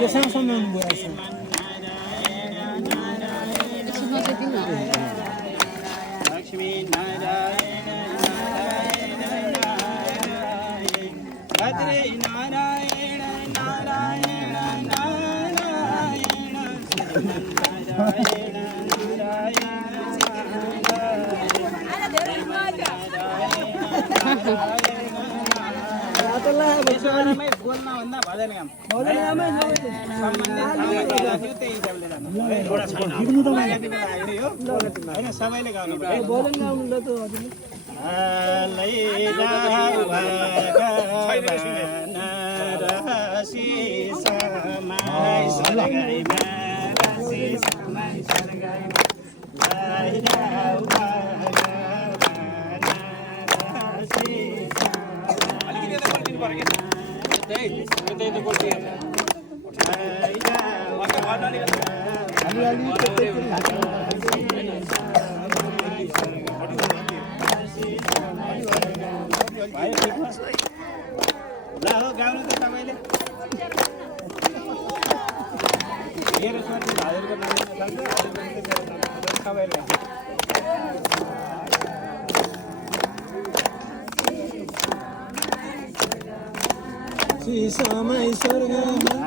यो सानोसम्म आउनुभयो लक्ष्मी नारायण नारायण नारायण भद्रे नारायण नारायण नारायण नारायण बोलना भन्दा भजन गाम होइन सबैले गाउनु ल हो गाउनु त तपाईँले मेरो साथी भाइहरूको नाममा सबैले समय स्वर्गमा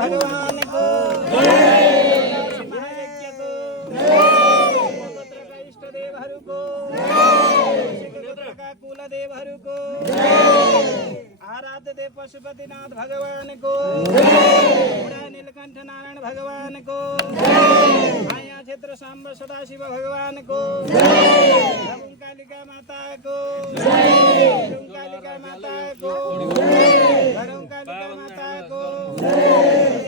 भगवानको इष्टदेवहरूको कुलदेवहरूको आराध्य देव पशुपतिनाथ भगवानको नीलकण्ठ नारायण भगवानको माया क्षेत्र साम्ब सदाशिव भगवानको कालिका माताको कालिका माताको कालिका माताको